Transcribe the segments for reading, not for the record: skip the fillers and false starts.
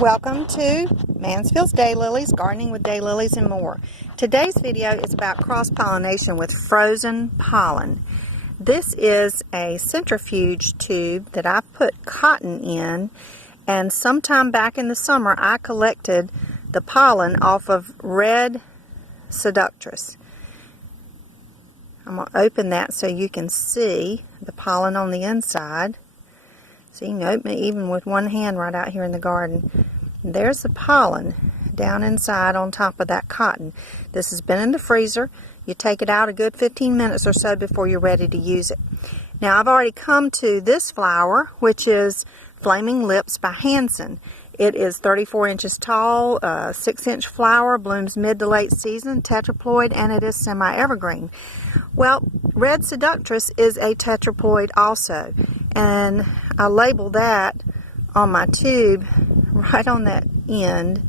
Welcome to Mansfield's Daylilies, Gardening with Daylilies and more. Today's video is about cross-pollination with frozen pollen. This is a centrifuge tube that I put cotton in, and sometime back in the summer I collected the pollen off of red Seductress. I'm going to open that so you can see the pollen on the inside. So you can open it even with one hand right out here in the garden. There's the pollen down inside on top of that cotton. This has been in the freezer. You take it out a good 15 minutes or so before you're ready to use it. Now I've already come to this flower, which is Flaming Lips by Hanson. It is 34 inches tall, 6-inch flower, blooms mid to late season, tetraploid, and it is semi-evergreen. Well, red Seductress is a tetraploid also, and I label that on my tube right on that end.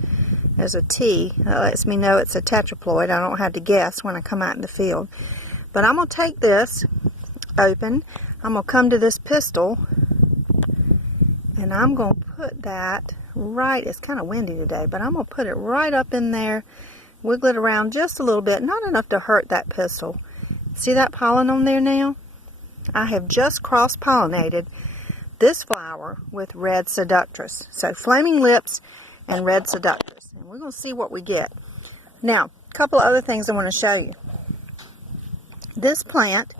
There's a T that lets me know it's a tetraploid. I don't have to guess when I come out in the field. But I'm going to take this open. I'm going to come to this pistil, and I'm going to put that right, it's kind of windy today, but I'm going to put it right up in there, wiggle it around just a little bit, not enough to hurt that pistil. See that pollen on there now? I have just cross-pollinated this flower with red Seductress. So Flaming Lips and red Seductress. And we're going to see what we get. Now, a couple of other things I want to show you. This plant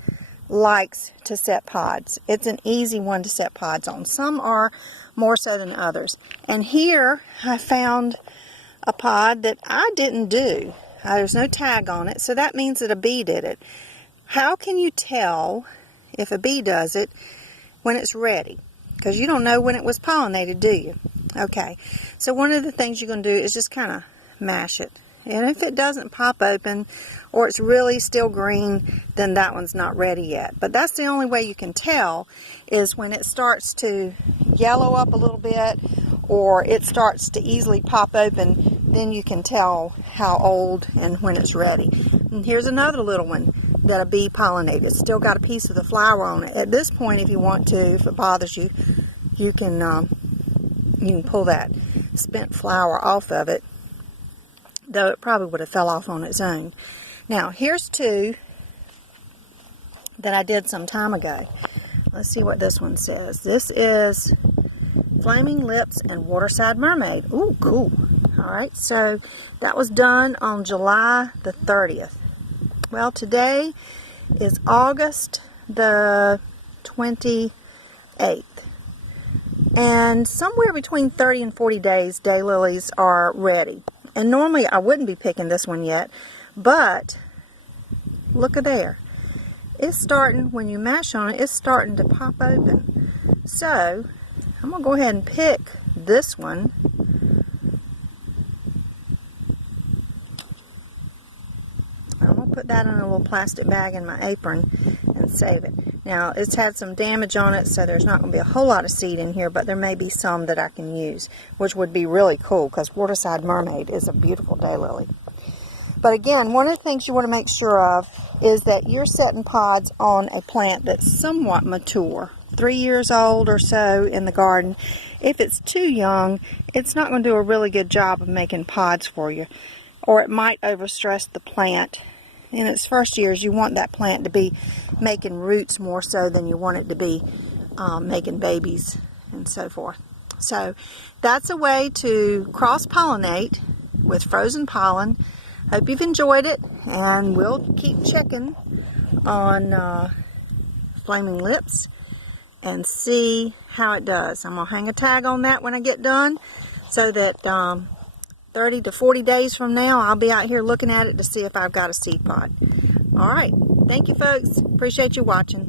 likes to set pods. It's an easy one to set pods on. Some are more so than others. And here I found a pod that I didn't do. There's no tag on it, so that means that a bee did it. How can you tell if a bee does it when it's ready? Because you don't know when it was pollinated, do you? Okay, so one of the things you're going to do is just kind of mash it. And if it doesn't pop open or it's really still green, then that one's not ready yet. But that's the only way you can tell, is when it starts to yellow up a little bit or it starts to easily pop open, then you can tell how old and when it's ready. And here's another little one that a bee pollinated. It's still got a piece of the flower on it. At this point, if you want to, if it bothers you, you can pull that spent flower off of it, though it probably would have fell off on its own. Now, here's two that I did some time ago. Let's see what this one says. This is Flaming Lips and Waterside Mermaid. Ooh, cool. All right, so that was done on July the 30th. Well, today is August the 28th. And somewhere between 30 and 40 days, daylilies are ready. And normally I wouldn't be picking this one yet, but look at there. It's starting, when you mash on it, it's starting to pop open. So I'm going to go ahead and pick this one. I'm going to put that in a little plastic bag in my apron and save it. Now, it's had some damage on it, so there's not going to be a whole lot of seed in here, but there may be some that I can use, which would be really cool because Waterside Mermaid is a beautiful daylily. But again, one of the things you want to make sure of is that you're setting pods on a plant that's somewhat mature, 3 years old or so in the garden. If it's too young, it's not going to do a really good job of making pods for you, or it might overstress the plant. In its first years, you want that plant to be making roots more so than you want it to be making babies and so forth. So that's a way to cross-pollinate with frozen pollen. Hope you've enjoyed it, and we'll keep checking on Flaming Lips and see how it does. I'm going to hang a tag on that when I get done so that 30 to 40 days from now, I'll be out here looking at it to see if I've got a seed pod. All right. Thank you, folks. Appreciate you watching.